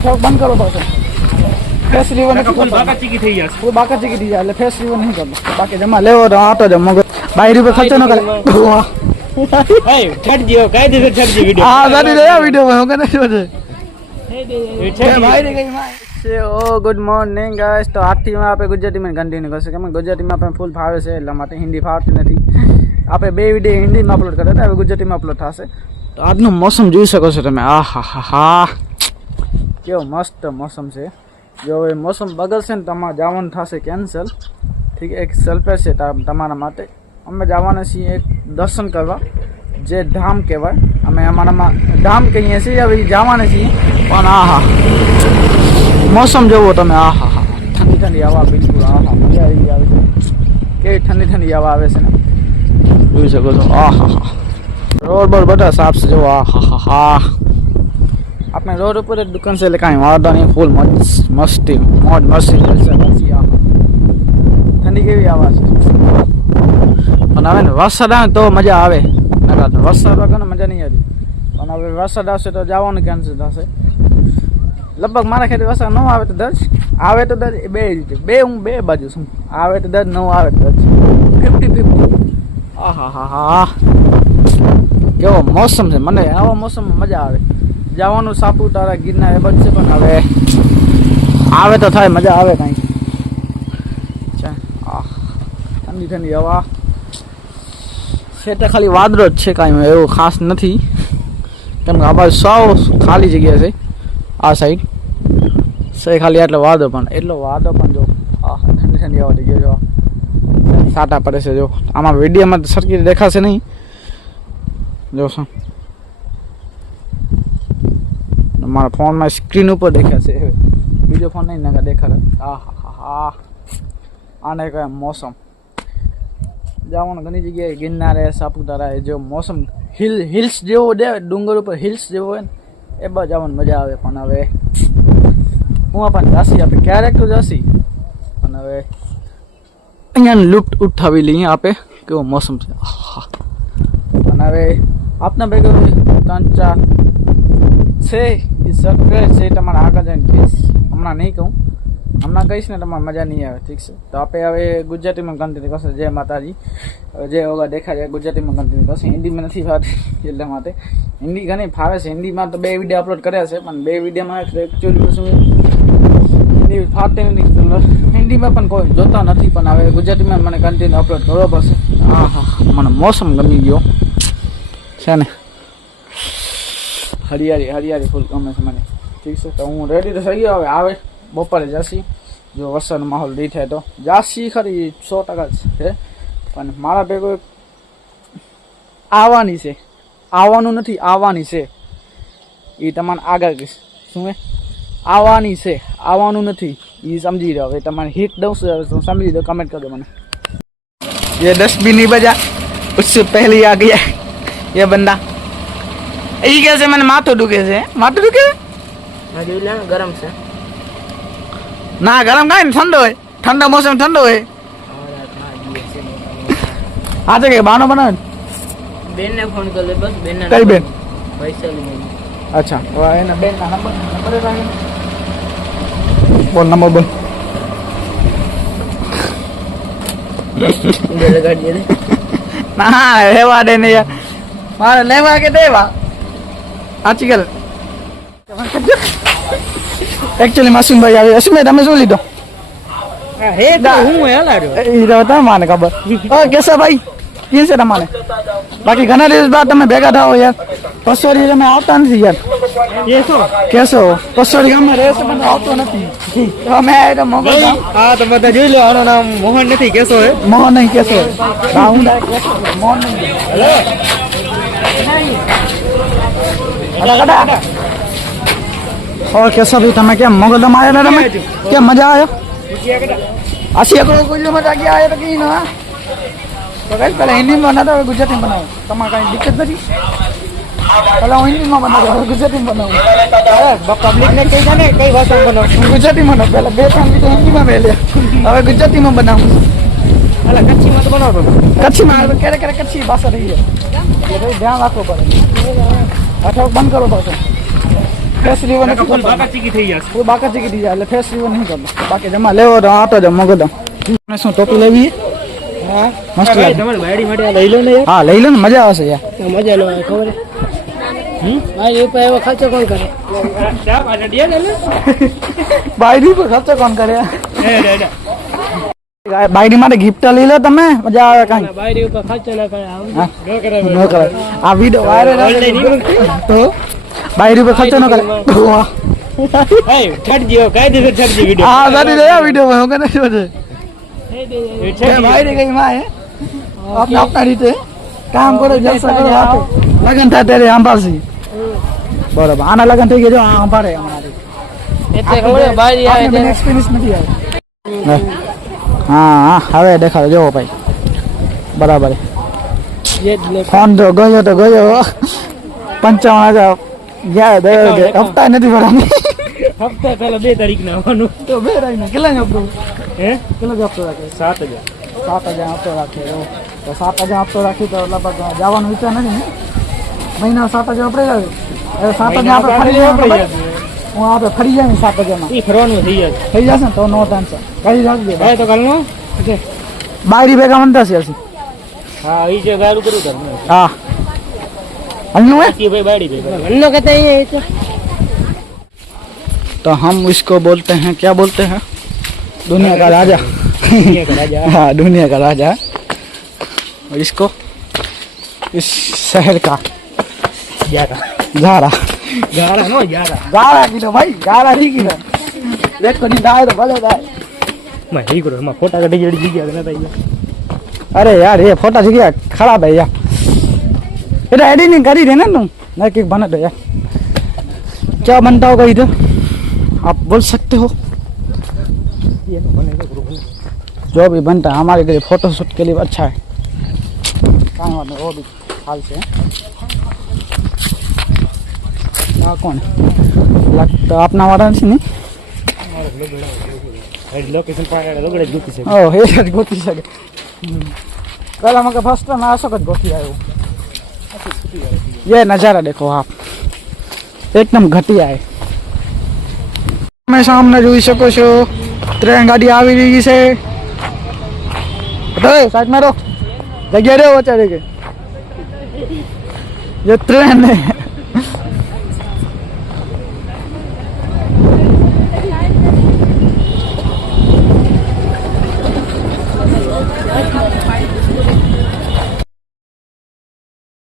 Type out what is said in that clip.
બંધ કરો પાછો ફેસ રિવર નથી કરતો બાકાચીકી થઈ જશે वो बाकाचीकी થઈ જાય એટલે ફેસ રિવર નહીં કરતો બાકી જમા લેવો તો આટો જ મગજ બાયરી પર ખર્ચો ન કરે એ છટ જીઓ કાયદેસર છટ જી વિડિયો આ ગાડી લે વિડિયો માં હું કને શું છે એ બાયરી ગઈ માં ઓ ગુડ મોર્નિંગ ગાઈસ તો આજથી આપણે ગુજરાતીમાં કન્ટિન્યુ કરશે કેમ ગુજરાતીમાં આપણે ફૂલ ફાવે છે એટલા માટે હિન્દી ફાવતી નથી આપણે બે વિડિયો હિન્દીમાં અપલોડ કર્યા હતા હવે ગુજરાતીમાં અપલોડ થશે તો આજનું મોસમ જોઈ શકો છો તમે આ હા હા કેવો મસ્ત મોસમ છે જો એ મોસમ બગડશે ને તમારે જવાનું થશે કેન્સલ ઠીક એક સરપ્રાઈઝ છે તમારા માટે અમે જવાના છીએ એક દર્શન કરવા જે ધામ કહેવાય અમે અમારામાં ધામ કહીએ છીએ હવે જવાના છીએ પણ આ હા મોસમ જોવો તમે આ હા હા ઠંડી ઠંડી હવા બિલકુલ આ હા મજા આવી આવે કેવી ઠંડી ઠંડી હવા આવે છે ને જોઈ શકો છો આ હા હા રોડ બોડ બધા સાફ છે જો આ હા હા હા આપણે રોડ ઉપર જ દુકાન છે એટલે કાંઈ વાંધો નહીં ફૂલ મસ્તી મોજ મસ્તી પછી આ ઠંડી કેવી આવા છે પણ હવે ને વરસાદ આવે તો મજા આવે વરસાદ વગર મજા નહીં આવી પણ હવે વરસાદ આવશે તો જવાનું કેન્સલ થશે લગભગ મારા ખ્યાલથી વરસાદ ન આવે તો દસ આવે તો દસ બે રીતે હું બે બાજુ છું આવે તો દસ ન આવે તો દસ 50-50 આ હા હા હા કેવો મોસમ છે મને આવા મોસમમાં મજા આવે જવાનું સાપુતારા ગિરનાર એ બધું છે પણ હવે આવે તો થાય મજા આવે કાંઈ ઠંડી ઠંડી હવા છે તો ખાલી વાદળો જ છે કાંઈ એવું ખાસ નથી કેમ કે આ સાવ ખાલી જગ્યા છે આ સાઈડ છે ખાલી એટલો વાદળો પણ જો આ ઠંડી ઠંડી હવા જગ્યા જો સાટા પડે છે જો આમાં વિડીયોમાં સરખી દેખાશે નહીં જોશો મારા ફોનમાં સ્ક્રીન ઉપર દેખાશે બીજો ફોન નહીં નાખા દેખાડે હા હા હા આને કહે મોસમ જવાનું ઘણી જગ્યાએ ગિરનારે સાપુતારા એ જો મોસમ હિલ્સ જેવો ડુંગર ઉપર હિલ્સ જેવો હોય ને એ બાજુ જવાની મજા આવે પણ હવે હું પણ જાસી આપે ક્યારેક તો જાસી અને હવે અહીંયા લુપ્ત ઉઠાવી લઈએ આપે કેવો મોસમ છે અને હવે આપના ભેગો 3-4 છે એ સરપ્રાઈઝ છે તમારે આગળ જઈને કહીશ હમણાં નહીં કહું હમણાં કહીશ ને તમારે મજા નહીં આવે ઠીક છે તો આપણે હવે ગુજરાતીમાં કન્ટિન્યુ કરશે જય માતાજી જે વગર દેખાય ગુજરાતીમાં કન્ટિન્યુ કરશે હિન્દીમાં નથી ફાવતી એટલા માટે હિન્દી ઘણી ફાવે છે હિન્દીમાં તો 2 વિડીયો અપલોડ કર્યા છે પણ 2 વિડીયોમાં એકચ્યુઅલી શું હિન્દી ફાવતી નથી હિન્દીમાં પણ કોઈ જોતા નથી પણ હવે ગુજરાતીમાં મને કન્ટિન્યુ અપલોડ કરવો પડશે હા હા મને મોસમ ગમી ગયો છે ને હરિયાળી ફૂલ ગમે છે મને ઠીક છે તો હું રેડી તો થઈ ગયો હવે આવે બપોરે જાસી જો વરસાદનો માહોલ રી થાય તો જાસી ખરી 100% છે પણ મારા ભેગો આવવાની છે આવવાનું નથી આવવાની છે એ તમારે આગળ કહીશ શું હે આવવાની છે આવવાનું નથી એ સમજી રહ્યો હવે તમારે હિટ દઉં છું સમજી દો કમેન્ટ કરજો મને ये डस्टबिन नहीं बजा उससे पहले आ गया ये बंदा ये कैसे मैंने माथो दुखे से ગરમ છે ना गरम का ठंडो है ठंडा मौसम ठंडो है आज के बानो बना બેન ને ફોન कर ले बस બેન ના कई बेन પૈસા લે अच्छा वो है ना बेन ना नंबर बोल नंबर बोल બે લગાડી દે ના રહેવા દે ને યાર મારે લેવા કે દેવા સાચી ગલ एक्चुअली मासूम भाई आवे असमे તમે શું લીધો હે તો હું હેલાડ્યો એ તો તમે માને ખબર ઓ કેસા ભાઈ કેમ છે તમારે બાકી ઘણા દિવસ બાદ તમે ભેગા થાઓ યાર પસોરી તમે આવતા નથી યાર કેસો પસોરી ગામમાં રહે છે પણ આવતો નથી તો અમે તો મોગલ હા તો બધા જોઈ લો આનું નામ મોહન નથી કેસો હે મોહન નહીં કેસો હું કેસો મોહન નહીં હેલો કડા और कैसा भी તમે કેમ મોગલ તમે આયા તમે કેમ મજા આવ્યો આસી એકડો કોઈ મજા ગયા આયા તો કી ના તો ગાઈસ પહેલા હિન્દીમાં બનાવતા હવે ગુજરાતીમાં બનાવો તમારે કાંઈ દિક્કત નથી પહેલા હિન્દીમાં બનાવો ગુજરાતીમાં બનાવો પબ્લિક ને કહી જાને કઈ ભાષામાં બનાવો ગુજરાતીમાં બનાવો પહેલા 2-3 વિડિયો હિન્દીમાં મેલ્યા હવે ગુજરાતીમાં બનાવું અલા કચ્છીમાં તો બનાવો કચ્છીમાં ક્યારે કચ્છી ભાષા રહી છે એ ધ્યાન રાખવું પડે અઠો બંધ કરો પાછો ફેસ રિવર નથી ફૂલ કરતો. બાકા ચીકી થઈ જશે. હું બાકા ચીકી થઈ જાય એટલે ફેસ રિવર નહીં કરતો. બાકી જમા લેવો તો આટો જ મગો દમ. તમે શું ટોપી લેવી? હા મસ્ત ભાઈ લાગે. તમારી બાયડી માટે આ લઈ લો ને યાર. હા લઈ લો ને, મજા આવશે યાર. મજા ન આવે ખબર ભાઈ એ ઉપર એવો ખર્ચો કોણ કરે ચા પાછા દે ને બાયડી પર ખર્ચો કોણ કરે? એ બાયડી માટે ગિફ્ટ લઈ લો તમે, મજા આવે કાંઈ. બાયડી ઉપર ખર્ચો ના કરે હા? ન કરે ન કરે. આ વિડિયો વાયરલ તો બાયડી પર ખર્ચો ન કરે. વાહ. ભાઈ છટ જીઓ કાયદેસર છટ જી વિડિયો હા સારી રે આ વિડિયો માં હું કરે શું છે? બાયડી ગઈ માં હે આપને આપના રીતે કામ કરો, જલસા કરો, આપો લગન થાય ત્યારે સાંભળશી. બરોબર, આના લગન થઈ ગયા જો આ સાંભળે અમારી. એટલે ખબર બાયડી આવે આપણે એટલે એક્સપિરિયન્સ નથી આવે. હા હા હવે દેખાડો જોવો ભાઈ. બરાબર જે જ લે ફોન તો ગયો 55,000 ગયા દે હપ્તા નથી ભરવાની. હપ્તા પેલા 2 તારીખ ના આવવાનું તો બે રાઈ કેટલા જ હપ્તો? હે કેટલો જ હપ્તો રાખે? 7,000 7,000 હપ્તો રાખે. તો 7,000 હપ્તો રાખી તો લગભગ જવાનો વિચાર નથી ને? મહિના 7,000 આપણે જાય. 7,000 આપણે ફરી જાય. હું આપણે ફરી જાય ને 7,000 માં ઈ ફરવાનું થઈ જશે થઈ જશે ને તો નો ટેન્શન. કરી રાખજે ભાઈ તો કાલનો બાયરી ભેગા મનતા છે હશે. હા ઈ જે ગારું કરું તાર हाँ अन्नू है કી ભાઈ બાયડી ભાઈ અન્નો કહેતા અહીંયા છે तो हम इसको बोलते हैं, क्या बोलते हैं? दुनिया का राजा. दुनिया का राजा. हाँ दुनिया का राजा. और इसको इस शहर का જારા झारा. જારા નો જારા गारा किलो भाई, गारा नहीं किलो. देखो नहीं दाए तो भले दाए. માં ઈ કરો માં ફોટા કાઢી જડી જગ્યા નતા અહીંયા अरे यार ये फोटा जगह खराब है यार. इधर एडिटिंग करी देना तुम, नहीं कि बना दो यार. क्या बनता होगा इधर आप बोल सकते हो? એનો બને તો ગ્રુપ जो भी बनता है हमारे लिए फोटो शूट के लिए अच्छा है. कहाँ वाला वो भी हाल से हाँ कौन लगता अपना वाला नहीं? લોકેશન પાડે લગડે જ ગોતી છે ओ हे गोती सके पहला मगर फर्स्ट टाइम आ सकत गोती आयो. ये नज़ारा देखो आप, एकदम घटिया है. તમે સામને જોઈ શકો છો ટ્રેન ગાડી આવી રહી છે. અરે સાઈડ માં રો, જગ્યા રે વચ્ચે કે જે ટ્રેન है